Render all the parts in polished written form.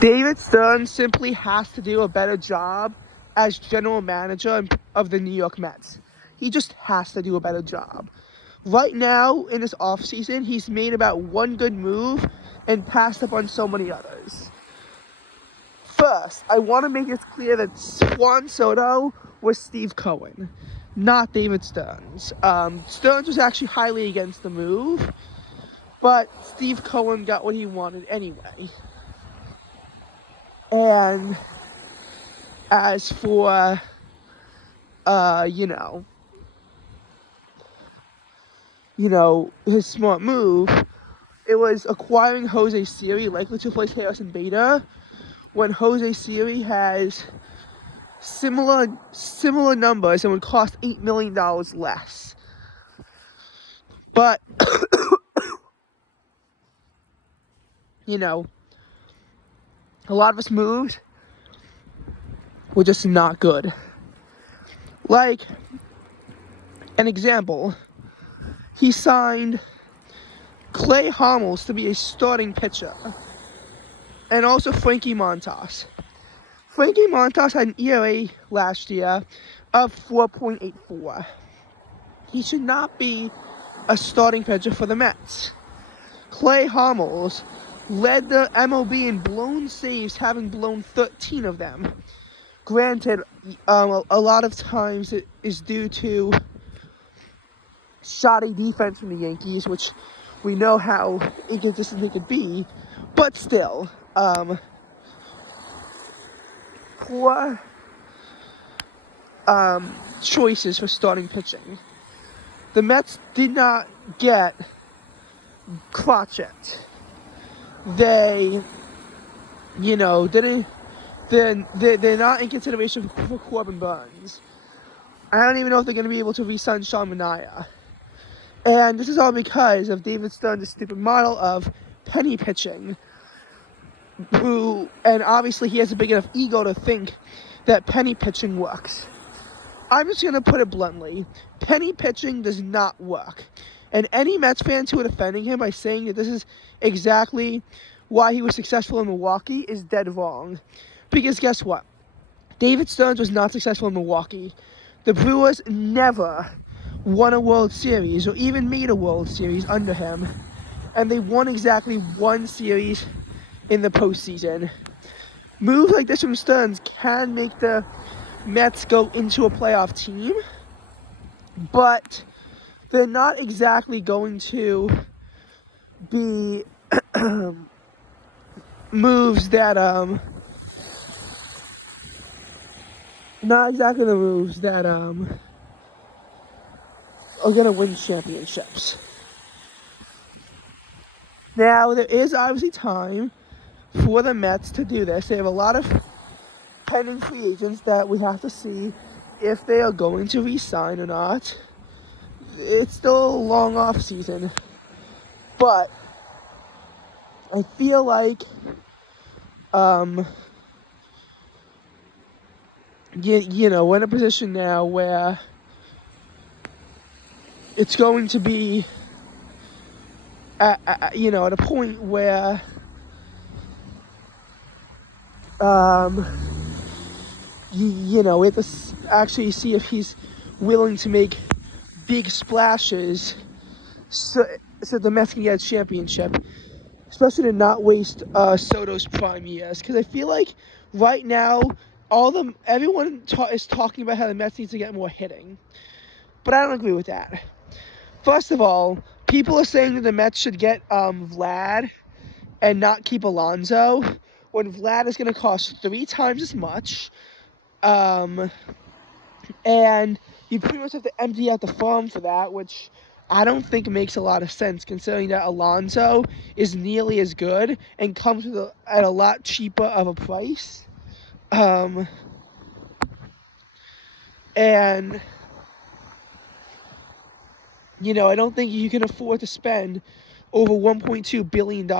David Stearns simply has to do a better job as general manager of the New York Mets. He just has to do a better job. Right now, in this offseason, he's made about one good move and passed up on so many others. First, I want to make it clear that Juan Soto was Steve Cohen, not David Stearns. Stearns was actually highly against the move, but Steve Cohen got what he wanted anyway. And as for, his smart move, it was acquiring Jose Siri, likely to replace Harrison Bader, when Jose Siri has similar numbers and would cost $8 million less. But, a lot of his moves were just not good. Like, an example, he signed Clay Holmes to be a starting pitcher, and also Frankie Montas. Frankie Montas had an ERA last year of 4.84. He should not be a starting pitcher for the Mets. Clay Holmes led the MLB in blown saves, having blown 13 of them. Granted, a lot of times it is due to shoddy defense from the Yankees, which we know how inconsistent they could be, but still, poor choices for starting pitching. The Mets did not get Crotchet. They, didn't. They're not in consideration for Corbin Burns. I don't even know if they're going to be able to re-sign Sean Manaea. And this is all because of David Stearns' stupid model of penny pitching. And obviously he has a big enough ego to think that penny pitching works. I'm just going to put it bluntly. Penny pitching does not work. And any Mets fans who are defending him by saying that this is exactly why he was successful in Milwaukee is dead wrong. Because guess what? David Stearns was not successful in Milwaukee. The Brewers never won a World Series or even made a World Series under him. And they won exactly one series in the postseason. Moves like this from Stearns can make the Mets go into a playoff team, but they're not exactly going to be moves that not exactly the moves that are gonna win championships. Now there is obviously time for the Mets to do this. They have a lot of pending free agents that we have to see if they are going to re-sign or not. It's still a long off season, but I feel like we're in a position now where it's going to be at a point where we have to actually see if he's willing to make big splashes so the Mets can get a championship, especially to not waste Soto's prime years. Because I feel like right now everyone is talking about how the Mets need to get more hitting, but I don't agree with that. First of all, people are saying that the Mets should get Vlad and not keep Alonso, when Vlad is going to cost 3 times as much. And you pretty much have to empty out the farm for that, which I don't think makes a lot of sense, considering that Alonso is nearly as good and comes at a lot cheaper of a price. And I don't think you can afford to spend over $1.2 billion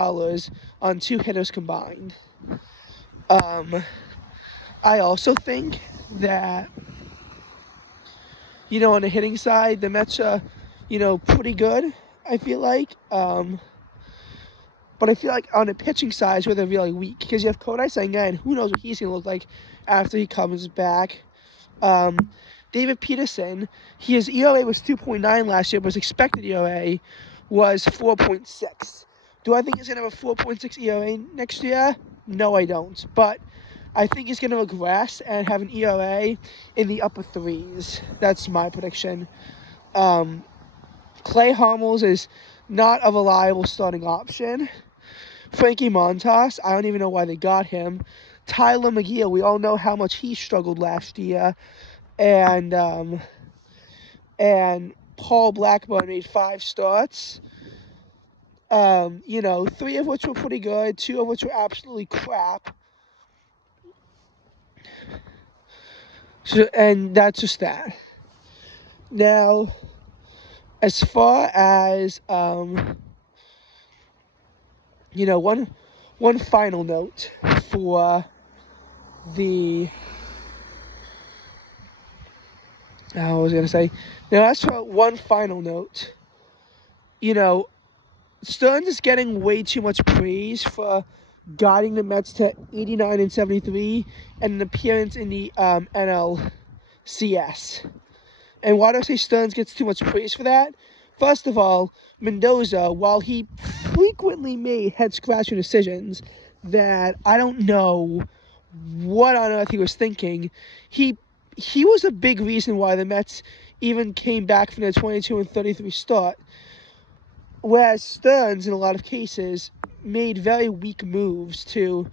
on 2 hitters combined. I also think that, on the hitting side, the Mets are, pretty good, I feel like. But But I feel like on the pitching side is where they're really weak because you have Kodai Senga, and who knows what he's going to look like after he comes back. David Peterson, his ERA was 2.9 last year, but his expected ERA was 4.6. Do I think he's going to have a 4.6 ERA next year? No, I don't. But I think he's going to regress and have an ERA in the upper threes. That's my prediction. Clay Hummels is not a reliable starting option. Frankie Montas, I don't even know why they got him. Tyler McGill, we all know how much he struggled last year. And Paul Blackburn made 5 starts. 3 of which were pretty good, 2 of which were absolutely crap. So, and that's just that. Now, as far as one final note for the. I was gonna say. Now, as for one final note, Stearns is getting way too much praise for guiding the Mets to 89 and 73 and an appearance in the NLCS. And why do I say Stearns gets too much praise for that? First of all, Mendoza, while he frequently made head-scratching decisions that I don't know what on earth he was thinking, he was a big reason why the Mets even came back from their 22 and 33 start. Whereas Stearns, in a lot of cases, made very weak moves to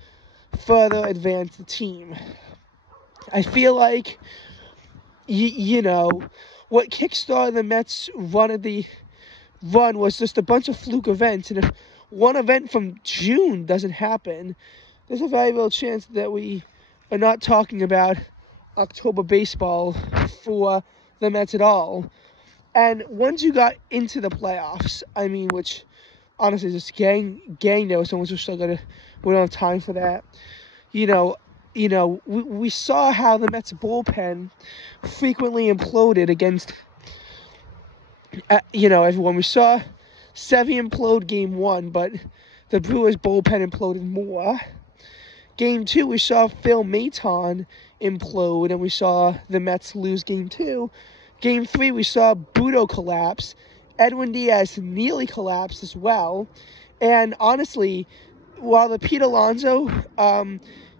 further advance the team. I feel like, what kickstarted the Mets' run was just a bunch of fluke events. And if one event from June doesn't happen, there's a very real chance that we are not talking about October baseball for the Mets at all. And once you got into the playoffs, which honestly is just gang there, so we're still we don't have time for that. We saw how the Mets bullpen frequently imploded against, everyone. We saw Sevy implode game 1, but the Brewers bullpen imploded more. Game 2, we saw Phil Maton implode, and we saw the Mets lose game 2. Game 3, we saw Budo collapse. Edwin Diaz nearly collapsed as well. And honestly, while the Pete Alonso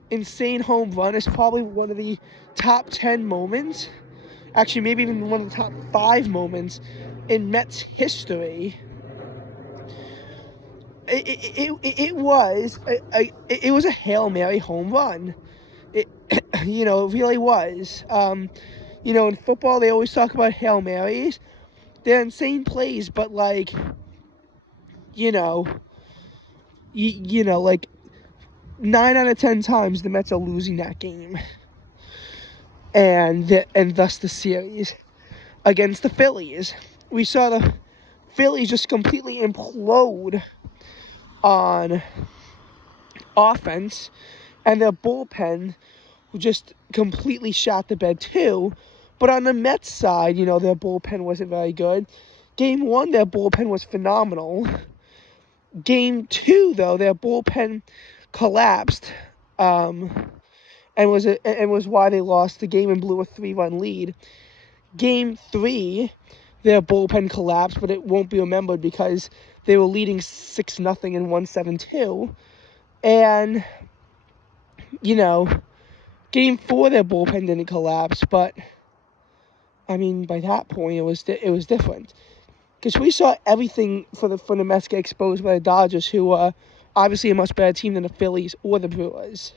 insane home run is probably one of the top 10 moments, actually maybe even one of the top 5 moments in Mets history, it was a Hail Mary home run. It really was. In football, they always talk about Hail Marys. They're insane plays, but like 9 out of 10 times the Mets are losing that game, and thus the series against the Phillies. We saw the Phillies just completely implode on offense, and their bullpen just completely shot the bed too. But on the Mets side, their bullpen wasn't very good. Game 1, their bullpen was phenomenal. Game 2, though, their bullpen collapsed, and was why they lost the game and blew a 3-run lead. Game 3, their bullpen collapsed, but it won't be remembered because they were leading 6-0 and 1-7-2. And Game 4, their bullpen didn't collapse, but by that point it was different, because we saw everything for the Mets get exposed by the Dodgers, who are obviously a much better team than the Phillies or the Brewers.